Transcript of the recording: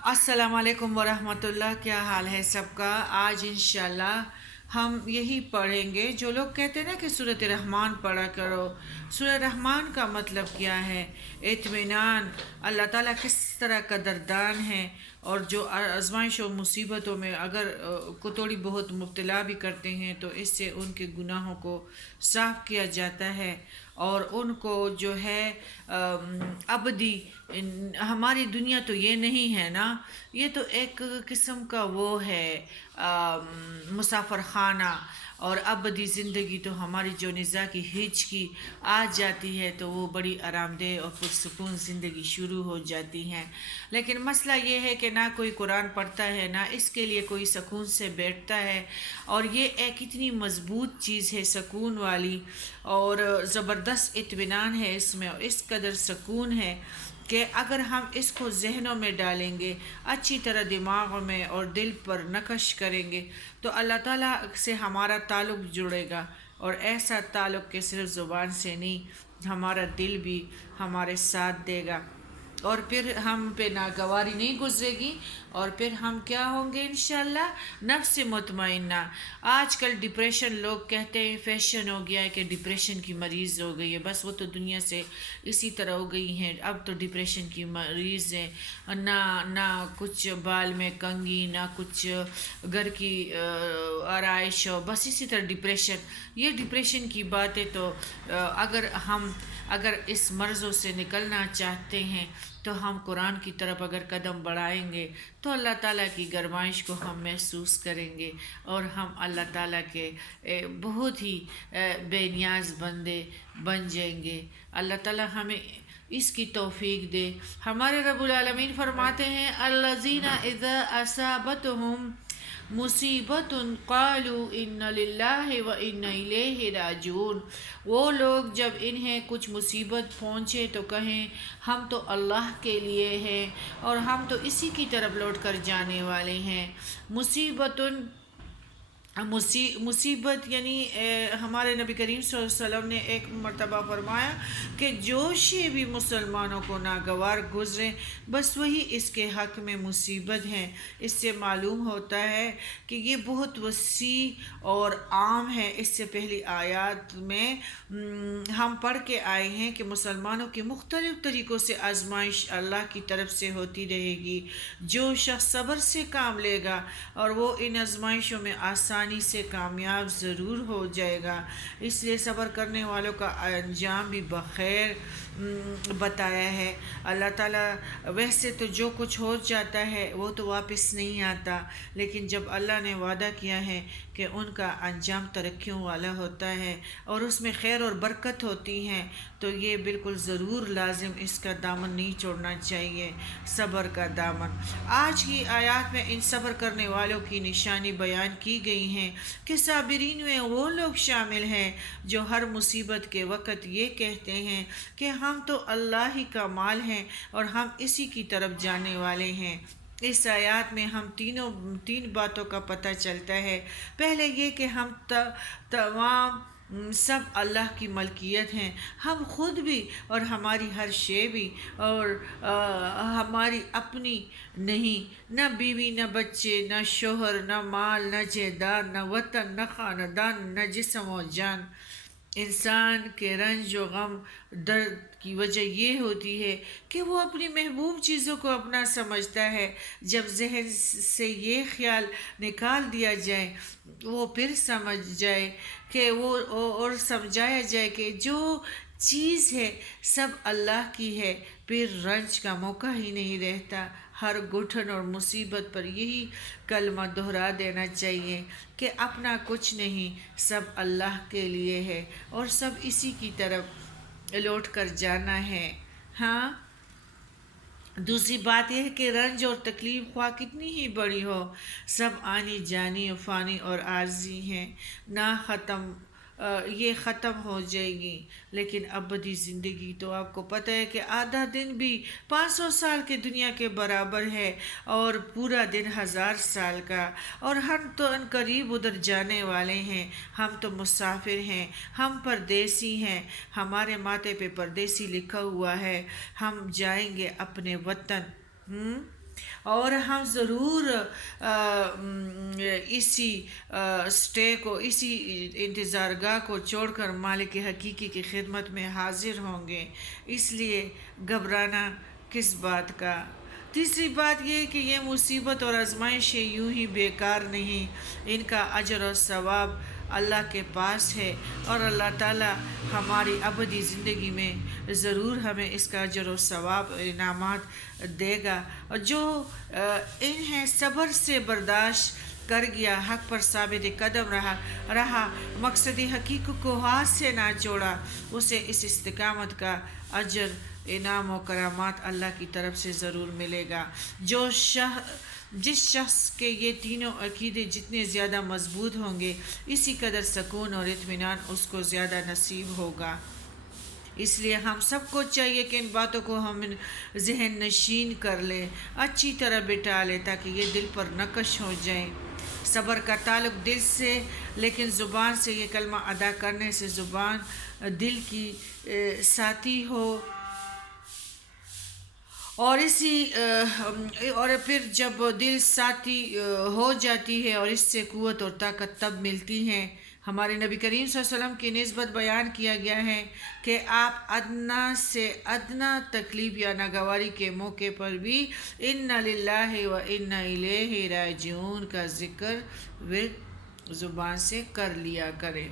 अस्सलाम वालेकुम वरहमतुल्लाह। क्या हाल है सबका? आज इंशाल्लाह हम यही पढ़ेंगे। जो लोग कहते हैं ना कि सूरत रहमान पढ़ा करो, सूरत रहमान का मतलब क्या है? इत्मीनान, अल्लाह ताला किस तरह कदरदान है, और जो आजमाइश और मुसीबतों में अगर को थोड़ी बहुत मुब्तला भी करते हैं तो इससे उनके गुनाहों को साफ़ किया जाता है, और उनको जो है अबदी हमारी दुनिया तो ये नहीं है ना, ये तो एक किस्म का वो है मुसाफर खाना। और अबदी ज़िंदगी तो हमारी जो निज़ा की हिज की आ जाती है तो वो बड़ी आरामदेह और पुरसकून ज़िंदगी शुरू हो जाती हैं। लेकिन मसला ये है कि ना कोई कुरान पढ़ता है, ना इसके लिए कोई सकून से बैठता है। और ये एक इतनी मज़बूत चीज़ है सकून वाली, और ज़बरदस्त इत्मीनान है इसमें, और इस कदर सकून है कि अगर हम इसको जहनों में डालेंगे, अच्छी तरह दिमाग में और दिल पर नकश करेंगे, तो अल्लाह ताला से हमारा ताल्लुक़ जुड़ेगा। और ऐसा ताल्लुक़ कि सिर्फ ज़ुबान से नहीं, हमारा दिल भी हमारे साथ देगा, और फिर हम पे नागवारी नहीं गुजरेगी, और फिर हम क्या होंगे इंशाल्लाह, नफ्स मुतमइन्ना। आजकल डिप्रेशन, लोग कहते हैं फैशन हो गया है कि डिप्रेशन की मरीज़ हो गई है, बस वो तो दुनिया से इसी तरह हो गई हैं। अब तो डिप्रेशन की मरीज़ है, ना ना कुछ बाल में कंघी, ना कुछ घर की आरइश हो, बस इसी तरह डिप्रेशन। ये डिप्रेशन की बातें तो अगर इस मर्ज़ों से निकलना चाहते हैं तो हम कुरान की तरफ अगर कदम बढ़ाएंगे तो अल्लाह ताला की गरमाइश को हम महसूस करेंगे, और हम अल्लाह ताला के बहुत ही बेनियाज बंदे बन जाएंगे। अल्लाह ताला हमें इसकी तौफीक दे। हमारे रब्बुल आलमीन फरमाते हैं, अल्लज़ीना इज़ा असाबतहुम मुसीबतुन क़ालू इन्ना लिल्लाहि व इन्ना इलैहि राजिऊन। वो लोग जब इन्हें कुछ मुसीबत पहुँचे तो कहें हम तो अल्लाह के लिए हैं और हम तो इसी की तरफ लौट कर जाने वाले हैं। मुसीबतुन, मुसीबत यानी हमारे नबी करीम सल्लल्लाहु अलैहि वसल्लम ने एक मर्तबा फरमाया कि जो शे भी मुसलमानों को नागवार गुजरे, बस वही इसके हक़ में मुसीबत है। इससे मालूम होता है कि ये बहुत वसी और आम है। इससे पहली आयत में हम पढ़ के आए हैं कि मुसलमानों की मुख्तलिफ़ तरीक़ों से आजमाइश अल्लाह की तरफ से होती रहेगी। जो शख्स सब्र से काम लेगा और वो इन आजमाइशों में आसानी से कामयाब ज़रूर हो जाएगा। इसलिए सब्र करने वालों का अंजाम भी बखैर बताया है। अल्लाह ताला वैसे तो जो कुछ हो जाता है वो तो वापस नहीं आता, लेकिन जब अल्लाह ने वादा किया है कि उनका अंजाम तरक्कियों वाला होता है और उसमें खैर और बरकत होती है, तो ये बिल्कुल ज़रूर लाजिम इसका दामन नहीं छोड़ना चाहिए, सब्र का दामन। आज की आयत में इन सब्र करने वालों की निशानी बयान की गई हैं कि साबिरीन में वो लोग शामिल हैं जो हर मुसीबत के वक़्त ये कहते हैं कि हम तो अल्लाह ही का माल हैं और हम इसी की तरफ जाने वाले हैं। इस आयत में हम तीन बातों का पता चलता है। पहले ये कि हम तमाम सब अल्लाह की मलकियत हैं, हम खुद भी और हमारी हर शे भी, और हमारी अपनी नहीं, न बीवी, न बच्चे, न शोहर, न माल, न जायदाद, न वतन, न ख़ानदान, न जिस्म और जान। इंसान के रंज व गम दर्द की वजह ये होती है कि वो अपनी महबूब चीज़ों को अपना समझता है। जब जहन से ये ख्याल निकाल दिया जाए, वो फिर समझ जाए कि वो और समझाया जाए कि जो चीज़ है सब अल्लाह की है, फिर रंज का मौका ही नहीं रहता। हर घुटन और मुसीबत पर यही कलमा दोहरा देना चाहिए कि अपना कुछ नहीं, सब अल्लाह के लिए है और सब इसी की तरफ लौट कर जाना है। हाँ, दूसरी बात यह है कि रंज और तकलीफ़ ख्वाह कितनी ही बड़ी हो, सब आनी जानी फ़ानी और आर्जी हैं, ना ख़त्म, ये ख़त्म हो जाएगी। लेकिन अबदी ज़िंदगी तो आपको पता है कि आधा दिन भी 500 साल के दुनिया के बराबर है, और पूरा दिन 1000 साल का। और हम तो अनकरीब उधर जाने वाले हैं, हम तो मुसाफिर हैं, हम परदेसी हैं, हमारे माथे पे परदेसी लिखा हुआ है। हम जाएंगे अपने वतन। اور ہم ضرور اسی سٹے کو، اسی انتظار گاہ کو چھوڑ کر مالک حقیقی کی خدمت میں حاضر ہوں گے، اس لیے گھبرانا کس بات کا۔ تیسری بات یہ ہے کہ یہ مصیبت اور آزمائشیں یوں ہی بیکار نہیں، ان کا اجر و ثواب اللہ کے پاس ہے، اور اللہ تعالیٰ ہماری ابدی زندگی میں ضرور ہمیں اس کا اجر و ثواب انعامات دے گا۔ اور جو انہیں صبر سے برداشت کر گیا، حق پر ثابت قدم رہا، مقصد حقیقت کو ہاتھ سے نہ چھوڑا، اسے اس استقامت کا اجر، انعام و کرامات اللہ کی طرف سے ضرور ملے گا۔ جس شخص کے یہ تینوں عقیدے جتنے زیادہ مضبوط ہوں گے، اسی قدر سکون اور اطمینان اس کو زیادہ نصیب ہوگا۔ اس لیے ہم سب کو چاہیے کہ ان باتوں کو ہم ذہن نشین کر لیں، اچھی طرح بٹھا لیں، تاکہ یہ دل پر نقش ہو جائیں۔ صبر کا تعلق دل سے، لیکن زبان سے یہ کلمہ ادا کرنے سے زبان دل کی ساتھی ہو، اور پھر جب دل ساتھی ہو جاتی ہے، اور اس سے قوت اور طاقت تب ملتی ہے۔ ہمارے نبی کریم صلی اللہ علیہ وسلم کی نسبت بیان کیا گیا ہے کہ آپ ادنا سے ادنا تکلیف یا ناگواری کے موقع پر بھی اِنَّ لِلَّهِ وَإِنَّ إِلَيْهِ رَاجِعُونَ کا ذکر ورد زبان سے کر لیا کریں۔